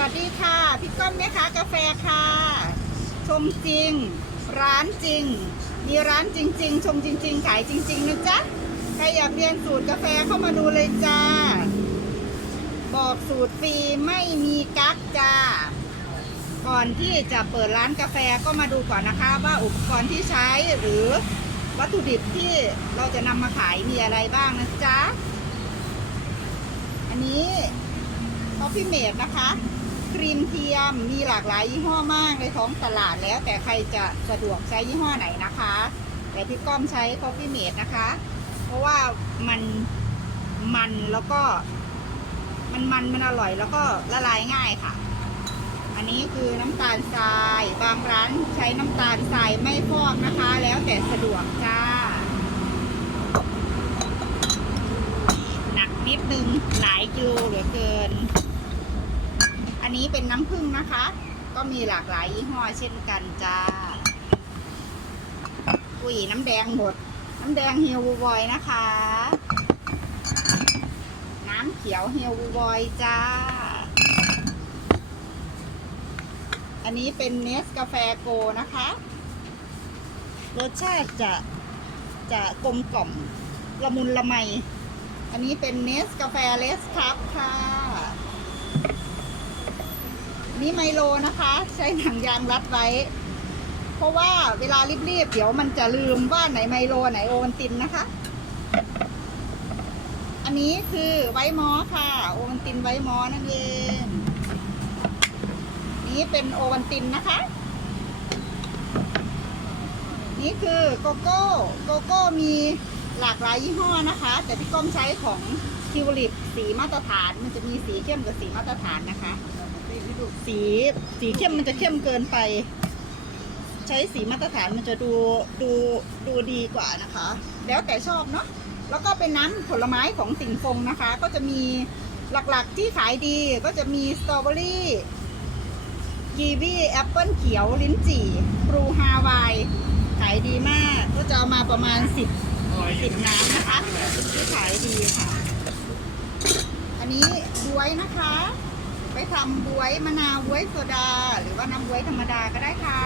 วัสดีค่ะ พี่ก้อมแม่ค้ากาแฟค่ะ ชมจริง ร้านจริง มีร้านจริง ๆ ชมจริง ๆ ขายจริง ๆ นะจ๊ะ ใครอยากเรียนสูตรกาแฟเข้ามาดูเลยจ้า บอกสูตรฟรีไม่มีกั๊กจ้า ก่อนที่จะเปิดร้านกาแฟก็มาดูก่อนนะคะ ว่าอุปกรณ์ที่ใช้หรือวัตถุดิบที่เราจะนำมาขายมีอะไรบ้างนะจ๊ะ อันนี้คอฟฟี่เมดนะคะ ครีมเทียมมีหลากหลายยี่ห้อมากในท้องตลาดแล้ว แต่ใครจะสะดวกใช้ยี่ห้อไหนนะคะ แต่พี่ก้อมใช้คอฟฟี่เมดนะคะ เพราะว่ามันมันแล้วก็ มันมันมันอร่อยแล้วก็ละลายง่ายค่ะ อันนี้คือน้ำตาลทราย บางร้านใช้น้ำตาลทรายไม่ฟอกนะคะ แล้วแต่สะดวกจ้าหนักนิดนึงหลายกิโลเหลือเกิน นนี้เป็นน้ำผึ้งนะคะ ก็มีหลากหลายยี่ห้อเช่นกันจ้า อุ้ยน้ำแดงหมด น้ำแดงเฮลวูบอยนะคะ น้ำเขียวเฮลวูบอยจ้า อันนี้เป็นเนสกาแฟโกนะคะ รสชาติจะจะกลมกล่อมละมุนละไม อันนี้เป็นเนสกาแฟเลสครับค่ะ นี่ไมโลนะคะ ใช้หนังยางรัดไว้ เพราะว่าเวลารีบๆ เดี๋ยวมันจะลืมว่าไหนไมโลไหนโอวันตินนะคะ อันนี้คือไวท์มอสค่ะ โอวันตินไวท์มอสนั่นเอง นี้เป็นโอวันตินนะคะ นี่คือโกโก้โกโก้มีหลากหลายยี่ห้อนะคะ แต่พี่ก้อมใช้ของทิวลิปสีมาตรฐาน มันจะมีสีเข้มกับสีมาตรฐานนะคะ สีสีเข้มมันจะเข้มเกินไป ใช้สีมาตรฐานมันจะดูดูดูดีกว่านะคะ แล้วแต่ชอบเนาะแล้วก็เป็นน้ำผลไม้ของติ่งฟงนะคะ ก็จะมีหลักๆที่ขายดีก็จะมีสตรอเบอรี่กีวีแอปเปิลเขียว ลิ้นจี่ปรูฮาวาย ขายดีมาก ก็จะเอามาประมาณ 10 10 น้ำนะคะที่ขายดีค่ะ อันนี้บวยนะคะ ไปทำบวยมะนาวบวยโซดา หรือว่าน้ำบวยธรรมดาก็ได้ค่ะ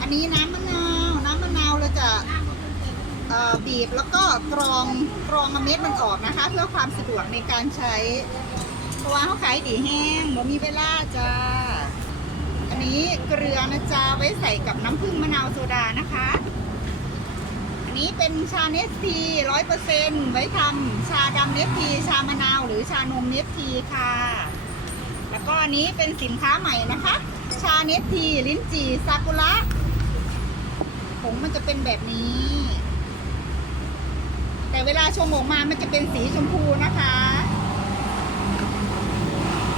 อันนี้น้ำมะนาวน้ำมะนาวเราจะเอ่อบีบแล้วก็กรองกรองเอาเม็ดมันออกนะคะ เพื่อความสะดวกในการใช้เพราะว่าเขาขายดีแห้งบ่มีเวลาจ้าอันนี้เกลือนะจ๊ะไว้ใส่กับน้ำผึ้งมะนาวโซดานะคะ อันนี้เป็นชาเนสทีร้อยเปอร์เซ็นไว้ทำชาดำเนสทีชามะนาวหรือชานมเนสทีค่ะ ก็อันนี้เป็นสินค้าใหม่นะคะ ชาเนสทีลิ้นจี่ซากุระผงมันจะเป็นแบบนี้ แต่เวลาชงออกมามันจะเป็นสีชมพูนะคะ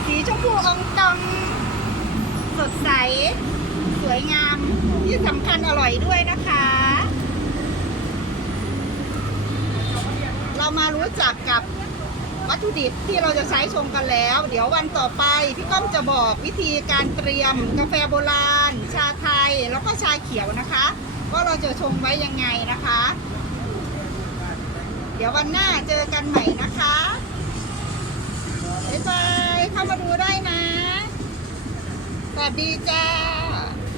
สีชมพูองตองสดใส สวยงามที่สำคัญอร่อยด้วยนะคะ เรามารู้จักกับ วัตถุดิบที่เราจะใช้ชงกันแล้ว เดี๋ยววันต่อไปพี่ก้อมจะบอกวิธีการเตรียม กาแฟโบราณ ชาไทยแล้วก็ชาเขียวนะคะว่าเราจะชงไว้ยังไงนะคะ เดี๋ยววันหน้าเจอกันใหม่นะคะบ๊ายบายเข้ามาดูได้นะสวัสดีจ้า